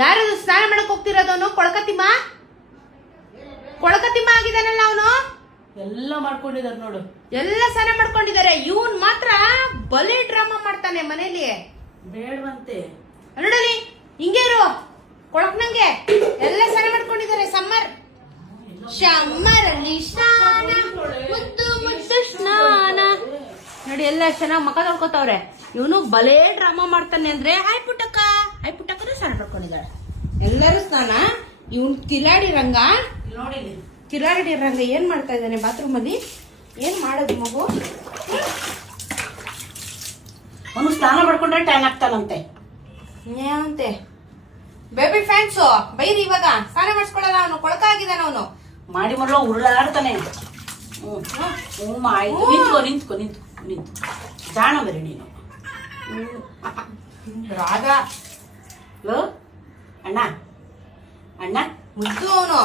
ಯಾರದು ಸ್ನಾನ ಮಾಡಕ್ ಹೋಗ್ತಿರೋದವನು? ಕೊಳಕತಿಮ್ಮ ಆಗಿದಾನಲ್ಲ ಅವನು. ಎಲ್ಲ ಮಾಡ್ಕೊಂಡಿದಾರ ನೋಡು, ಎಲ್ಲ ಸ್ನಾನ ಮಾಡ್ಕೊಂಡಿದ್ದಾರೆ. ಇವನ್ ಮಾತ್ರ ಬಲೆ ಡ್ರಾಮಾ ಮಾಡ್ತಾನೆ ಮನೇಲಿ. ಬೇಡವಂತೆ ನೋಡಲಿ, ಹಿಂಗೆ ಇರು ಕೊಳಕ್ನಂಗೆ. ಎಲ್ಲ ಸ್ನಾನ ಮಾಡ್ಕೊಂಡಿದ್ದಾರೆ. ಸಮ್ಮರ್ ಅಲ್ಲಿ ಸ್ನಾನ, ಮುದ್ದು ಮುದ್ದು ಸ್ನಾನ ನೋಡಿ. ಎಲ್ಲ ಚೆನ್ನಾಗಿ ಮಕ ತೊಳ್ಕೊತಾವ್ರೆ. ಇವನು ಬಲೆ ಡ್ರಾಮಾ ಮಾಡ್ತಾನೆ ಅಂದ್ರೆ ಆಯ್ ಪುಟ್ಟಕ್ಕನು ಸ್ನಾನ ಮಾಡ್ಕೊಂಡಿದ್ದಾರೆ. ಎಲ್ಲರೂ ಸ್ನಾನ. ಇವನ್ ಕಿಲಾಡಿ ರಂಗ ಏನ್ ಮಾಡ್ತಾ ಇದ್ದಾನೆ ಬಾತ್ರೂಮ್ ಅಲ್ಲಿ? ಏನ್ ಮಾಡೋದು ಮಗು? ಅವನು ಸ್ನಾನ ಮಾಡ್ಕೊಂಡ್ರೆ ಟ್ಯಾನ್ ಆಗ್ತಾನಂತೆ. ಏನಂತೆ? ಬೇಬಿ ಫ್ಯಾನ್ಸು ಬೈರಿ ಇವಾಗ. ಸ್ನಾನ ಮಾಡಿಸ್ಕೊಳ್ಳಲ್ಲ ಅವನು, ಕೊಳಕ ಆಗಿದ್ದಾನ ಅವನು. ಮಾಡಿ ಮರಳ ಉರುಳಾಡ್ತಾನೆ. ನಿಂತ್ಕೊ ಜಾಣ ಬೇರೆ ನೀನು. ರಾಗ ಅಣ್ಣ ಮುದ್ದು ಅವನು.